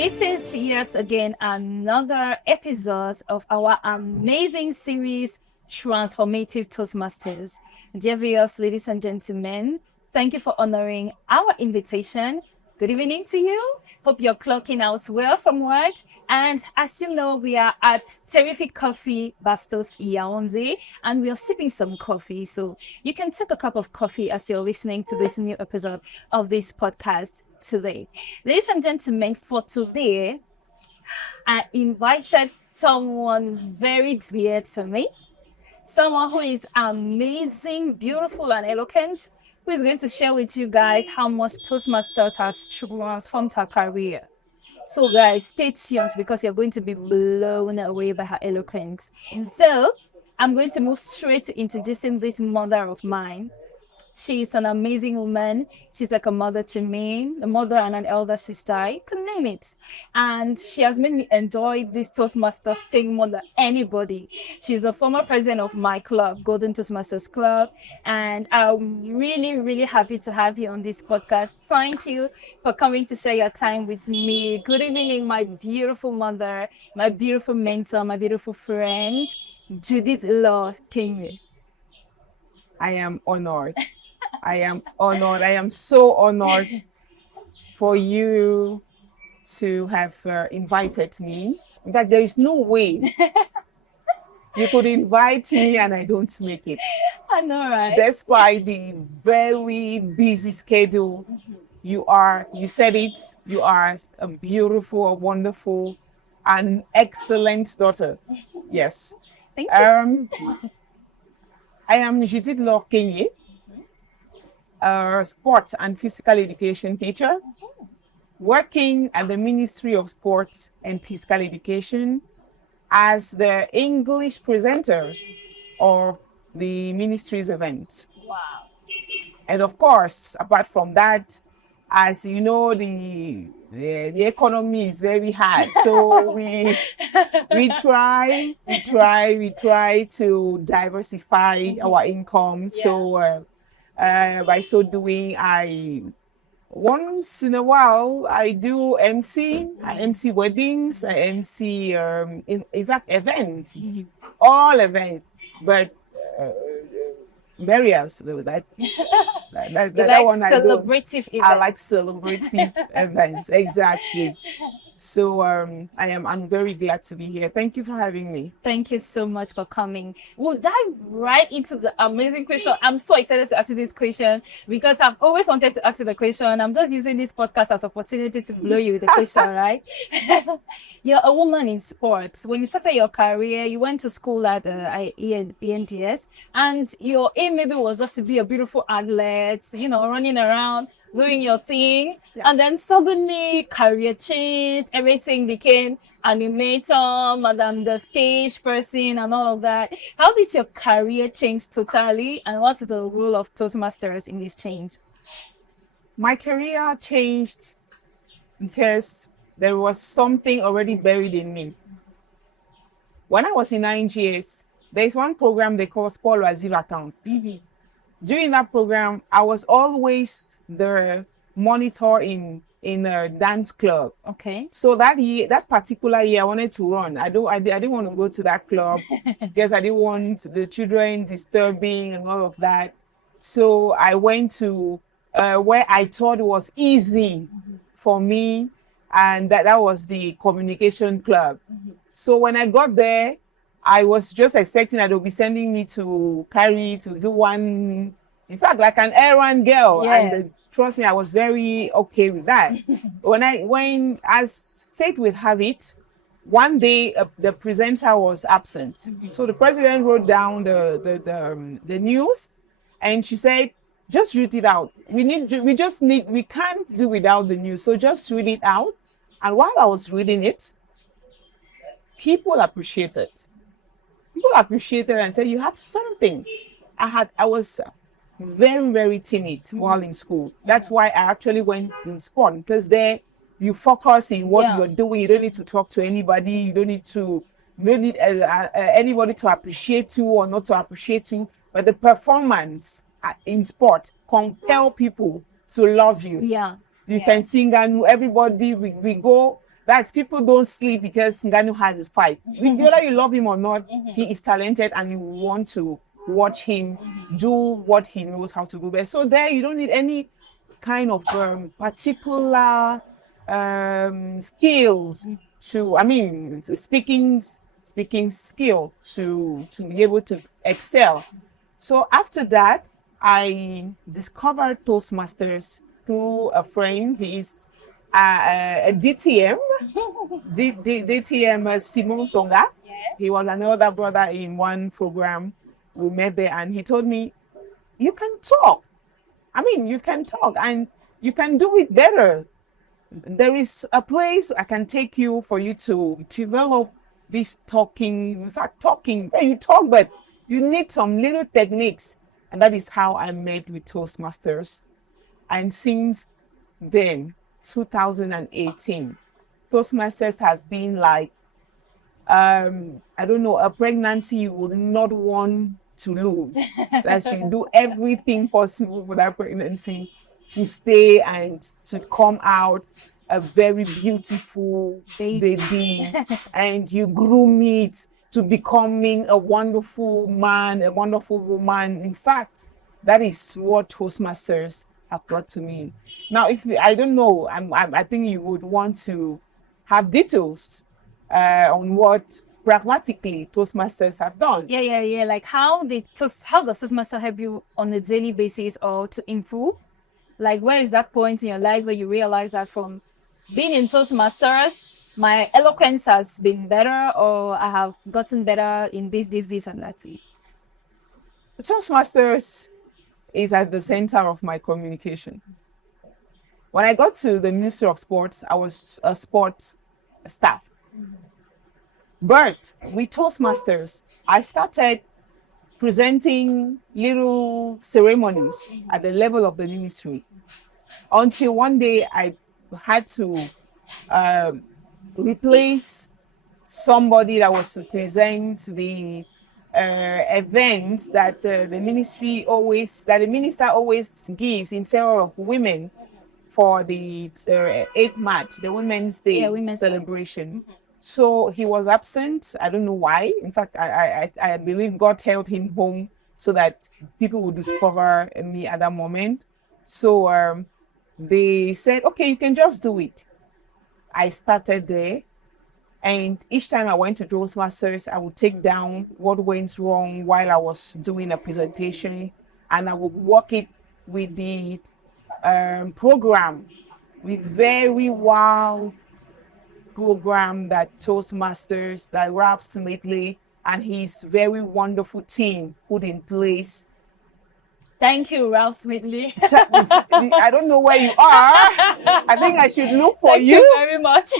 This is yet again another episode of our amazing series, Transformative Toastmasters. Dear viewers, ladies and gentlemen, thank you for honoring our invitation. Good evening to you. Hope you're clocking out well from work. And as you know, we are at Terrific Coffee Bastos Yaoundé, and we are sipping some coffee. So you can take a cup of coffee as you're listening to this new episode of this podcast today. Ladies and gentlemen, for today, I invited someone very dear to me, someone who is amazing, beautiful, and eloquent, who is going to share with you guys how much Toastmasters has transformed her career. So guys, stay tuned because you're going to be blown away by her eloquence. And so I'm going to move straight to introducing this mother of mine. She is an amazing woman. She's like a mother to me, a mother and an elder sister. You can name it. And she has made me enjoy this Toastmasters thing more than anybody. She's a former president of my club, Golden Toastmasters Club. And I'm really, really happy to have you on this podcast. Thank you for coming to share your time with me. Good evening, my beautiful mother, my beautiful mentor, my beautiful friend, Judith Laure KEGNE. I am honored. I am honored. I am so honored for you to have invited me. In fact, there is no way you could invite me and I don't make it. I know, right? Despite the very busy schedule, you said it, you are a beautiful, a wonderful, and excellent daughter. Yes. Thank you. I am Judith Laure KEGNE, a sport and physical education teacher, working at the Ministry of Sport and Physical Education as the English presenter of the ministry's events. Wow. And of course, apart from that, as you know, the economy is very hard. So we try to diversify our income. Yeah. So by so doing, once in a while I do MC. I MC weddings. I MC in fact events, all events, but. Burials, that's that one I do. Celebrative events. I like celebrative events, exactly. So I'm very glad to be here. Thank you for having me. Thank you so much for coming. We'll dive right into the amazing question. I'm so excited to ask you this question because I've always wanted to ask you the question. I'm just using this podcast as an opportunity to blow you with the question, right? You're a woman in sports. When you started your career, you went to school at ENDS, and your aim maybe was just to be a beautiful athlete, running around, doing your thing. Yeah. And then suddenly career changed, everything became animator, madam the stage person and all of that. How did your career change totally, and what's the role of Toastmasters in this change? My career changed because there was something already buried in me. When I was in INGS, there's one program they call Sport Loisir Vacances. Mm-hmm. During that program, I was always the monitor in a dance club. Okay. So that particular year, I wanted to run. I didn't want to go to that club because I didn't want the children disturbing and all of that. So I went to where I thought it was easy for me, and that was the communication club. Mm-hmm. So when I got there, I was just expecting that they'll be sending me to do one, in fact, like an errand girl. Yeah. And trust me, I was very okay with that. when as fate would have it, one day the presenter was absent. Mm-hmm. So the president wrote down the news, and she said, just read it out. We can't do without the news. So just read it out. And while I was reading it, people appreciated and said, you have something. I was very, very timid while in school. That's why I actually went in sport, because there you focus in what you're doing. You don't need to talk to anybody. You don't need anybody to appreciate you or not to appreciate you. But the performance in sport compel people to love you. Yeah. You can sing, and everybody, we go That's people don't sleep because Ngannou has his fight. Whether you love him or not, he is talented and you want to watch him do what he knows how to do best. So there you don't need any kind of particular skills to, I mean, speaking skill to be able to excel. So after that, I discovered Toastmasters through a friend. He's a DTM, DTM Simon Tonga. Yes. He was another brother in one program. We met there and he told me, you can talk. I mean, you can talk and you can do it better. There is a place I can take you for you to develop this talking. In fact, talking, you talk, but you need some little techniques. And that is how I met with Toastmasters. And since then, 2018, Toastmasters has been like, I don't know, a pregnancy you would not want to lose. That you do everything possible for that pregnancy to stay and to come out a very beautiful baby. And you groom it to becoming a wonderful man, a wonderful woman. In fact, that is what Toastmasters have brought to me. Now, if I don't know, I think you would want to have details on what pragmatically Toastmasters have done. Yeah. Like how does Toastmaster help you on a daily basis or to improve? Like where is that point in your life where you realize that from being in Toastmasters, my eloquence has been better, or I have gotten better in this, and that? Toastmasters is at the center of my communication. When I got to the Ministry of Sports, I was a sports staff. But with Toastmasters, I started presenting little ceremonies at the level of the ministry until one day I had to replace somebody that was to present the events that the minister always gives in favor of women for the 8th March, the Women's Day celebration. So he was absent. I don't know why. In fact, I believe God held him home so that people would discover me at that moment. So they said, okay, you can just do it. I started there. And each time I went to Toastmasters, I would take down what went wrong while I was doing a presentation. And I would work it with the program, with very wild program that Toastmasters, that Ralph Smithly and his very wonderful team put in place. Thank you, Ralph Smithly. I don't know where you are. I think I should look for you. Thank you very much.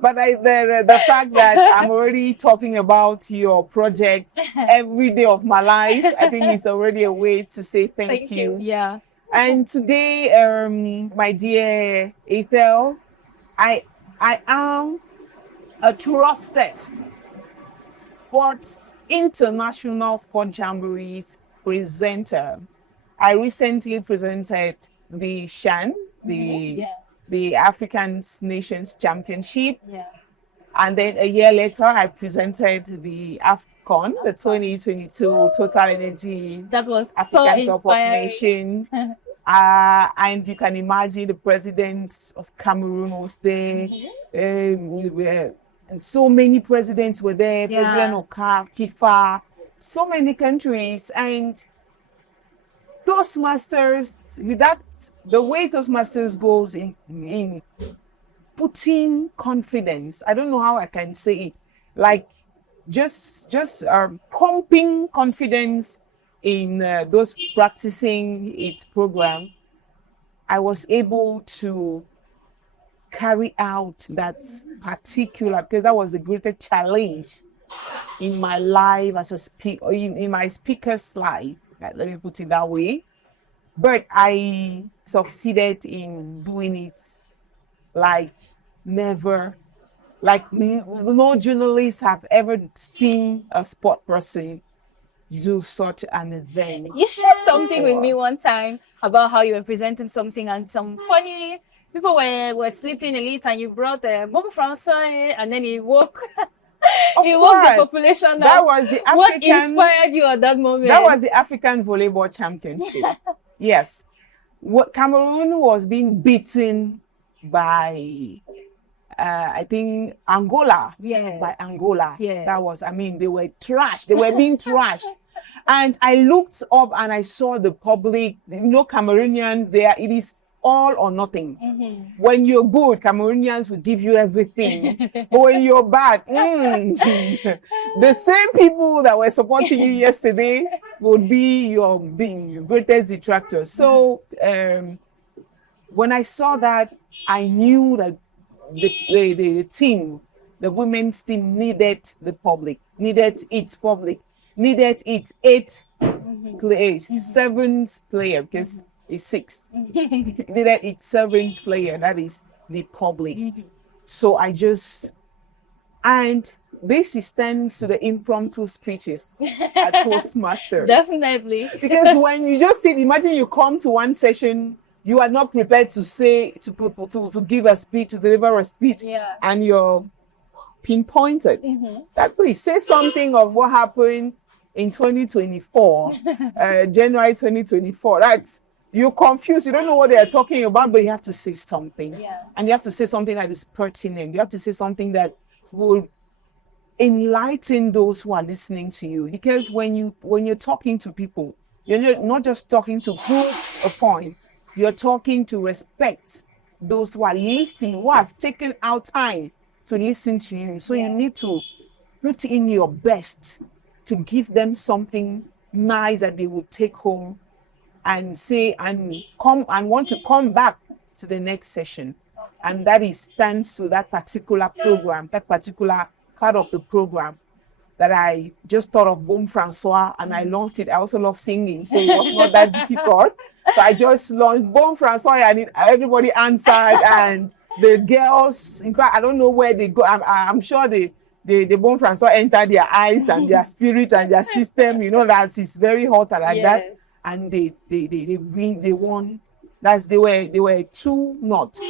But the fact that I'm already talking about your projects every day of my life, I think it's already a way to say thank you. Yeah. And today, my dear Ethel, I am a trusted international sport jamborees presenter. I recently presented the SHAN, the African Nations Championship. Yeah. And then a year later, I presented the AFCON, the 2022 Total Energy. That was African so Cup of Nations. And you can imagine the president of Cameroon was there. And so many presidents were there. Yeah. President of FIFA, so many countries. And Toastmasters, with that, the way Toastmasters goes in putting confidence, I don't know how I can say it, like just pumping confidence in those practicing its program, I was able to carry out that particular, because that was the greatest challenge in my life as a speaker, in my speaker's life, let me put it that way. But I succeeded in doing it like never, like no journalists have ever seen a sport person do such an event. You shared something with me one time about how you were presenting something and some funny People were sleeping a little, and you brought Bon François, and then he woke. Of He woke the course, population that up. was the What African. inspired you at that moment? That was the African Volleyball Championship. Yes. What Cameroon was being beaten by, I think, Angola. Yes. By Angola. Yes. That was, I mean, they were trashed. They were being trashed. And I looked up and I saw the public, Cameroonians there, it is all or nothing. When you're good, Cameroonians will give you everything. But when you're bad, the same people that were supporting you yesterday would be your greatest detractors. So when I saw that, I knew that the team, the women's team needed the public, needed its public, needed its seventh player, because it's 6. Needed its seventh player, that is the public. So and this extends to the impromptu speeches at Toastmasters. Definitely. Because when you just sit, imagine you come to one session, you are not prepared to give a speech, to deliver a speech, and you're pinpointed. That please say something of what happened in 2024, January 2024. That's, you're confused, you don't know what they are talking about, but you have to say something. And you have to say something that is pertinent. You have to say something that will enlighten those who are listening to you. Because when you're talking to people, you're not just talking to prove a point. You're talking to respect those who are listening, who have taken out time to listen to you. So you need to put in your best to give them something nice that they will take home and say and want to come back to the next session. And that stands to that particular program, that particular part of the program that I just thought of Bon François and I launched it. I also love singing, so it was not that difficult. So I just launched Bon François and everybody answered, and the girls, in fact, I don't know where they go. I'm sure the Bon François entered their eyes and their spirit and their system. That it's very hot like that. And they won. They were 2-0.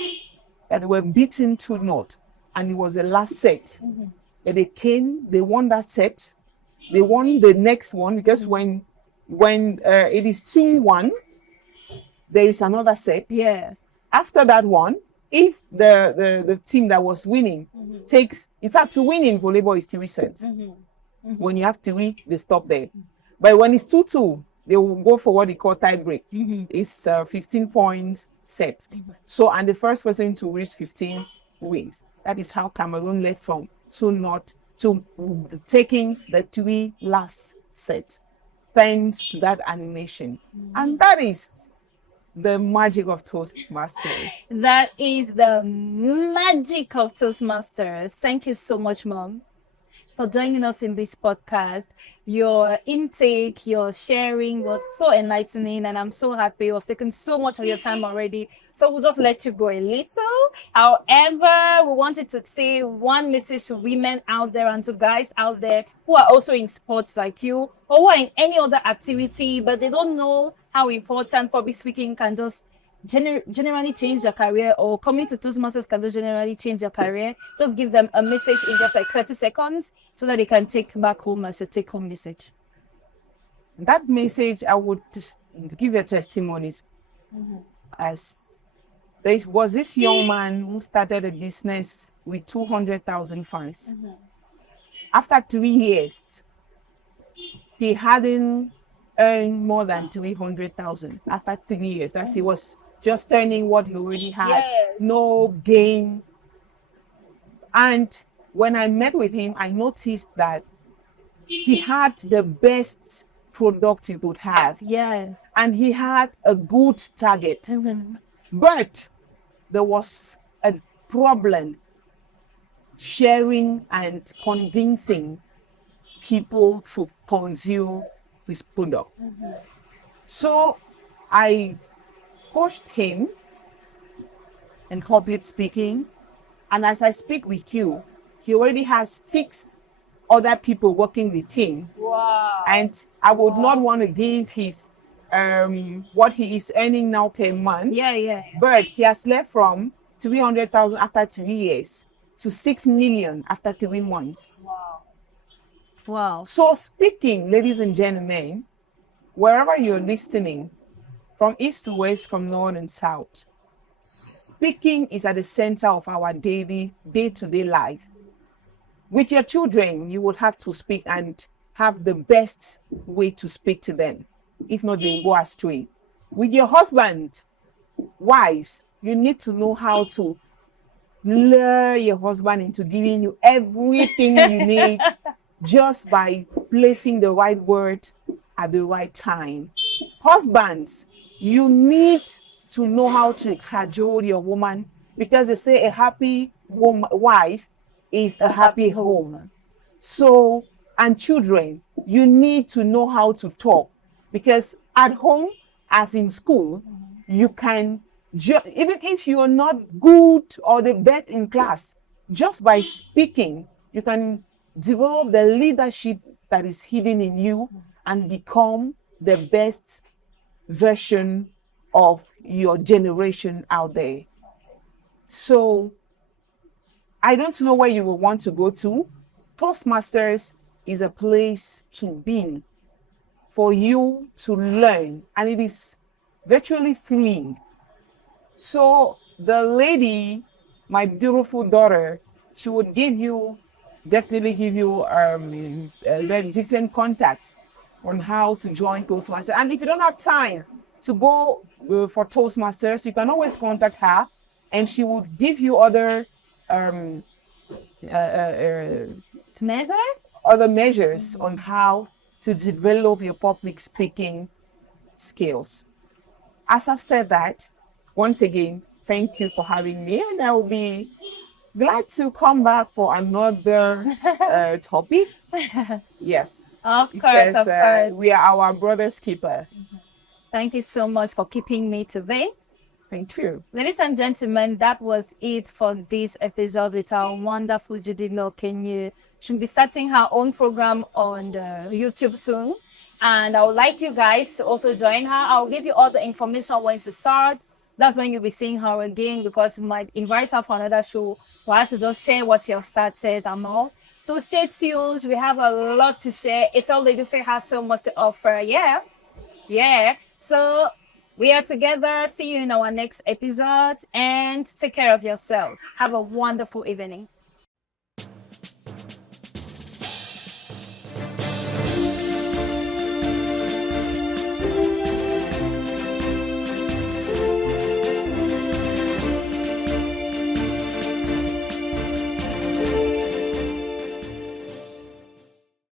And they were beaten 2-0. And it was the last set. But they won that set. They won the next one, because when it is 2-1, there is another set. Yes. After that one, if the team that was winning takes, in fact, to win in volleyball is 3 sets. When you have 3, they stop there. But when it's 2-2, they will go for what they call tie break. It's 15 points set. So, and the first person to reach 15 wins. That is how Cameroon left from 2-0 to taking the 3 last sets, thanks to that animation. And that is the magic of Toastmasters. That is the magic of Toastmasters. Thank you so much, Mom, for joining us in this podcast. Your intake, your sharing was so enlightening, and I'm so happy. You've taken so much of your time already. So we'll just let you go a little. However, we wanted to say one message to women out there and to guys out there who are also in sports like you, or who are in any other activity, but they don't know how important public speaking can just generally change their career, or coming to Toastmasters can just generally change their career. Just give them a message in just like 30 seconds so that they can take back home as a take-home message. That message, I would just give a testimony. As there was this young man who started a business with 200,000 fans. After 3 years, he hadn't earned more than 300,000. After 3 years, that's he was just earning what he already had, no gain. And when I met with him, I noticed that he had the best product he could have. And he had a good target. But there was a problem sharing and convincing people to consume his product. So I coached him in public speaking. And as I speak with you, he already has 6 other people working with him. And I would not want to give his what he is earning now per month. Yeah. But he has left from 300,000 after 3 years to 6 million after 3 months. Wow. So speaking, ladies and gentlemen, wherever you're listening, from east to west, from north and south, speaking is at the center of our daily, day-to-day life. With your children, you would have to speak and have the best way to speak to them. If not, they will go astray. With your husband, wives, you need to know how to lure your husband into giving you everything you need just by placing the right word at the right time. Husbands, you need to know how to cajole your woman, because they say a happy wife is a happy home. So, and children, you need to know how to talk, because at home, as in school, you can, even if you're not good or the best in class, just by speaking, you can develop the leadership that is hidden in you and become the best version of your generation out there. So I don't know where you will want to go to. Toastmasters is a place to be for you to learn, and it is virtually free. So the lady, my beautiful daughter, she would definitely give you very different contacts on how to join Toastmasters. And if you don't have time to go for Toastmasters, you can always contact her, and she will give you other Measures? other measures on how to develop your public speaking skills. As I've said that, once again, thank you for having me, and I will be glad to come back for another topic. Yes. Of course. We are our brother's keeper. Thank you so much for keeping me today. Thank you. Ladies and gentlemen, that was it for this episode with our wonderful Judith Laure KEGNE. She'll be starting her own program on YouTube soon. And I would like you guys to also join her. I'll give you all the information when she starts. That's when you'll be seeing her again, because we might invite her for another show for her to just share what your start says and all. So stay tuned. We have a lot to share. Ethel Lady Faye has so much to offer. Yeah. So we are together. See you in our next episode, and take care of yourself. Have a wonderful evening.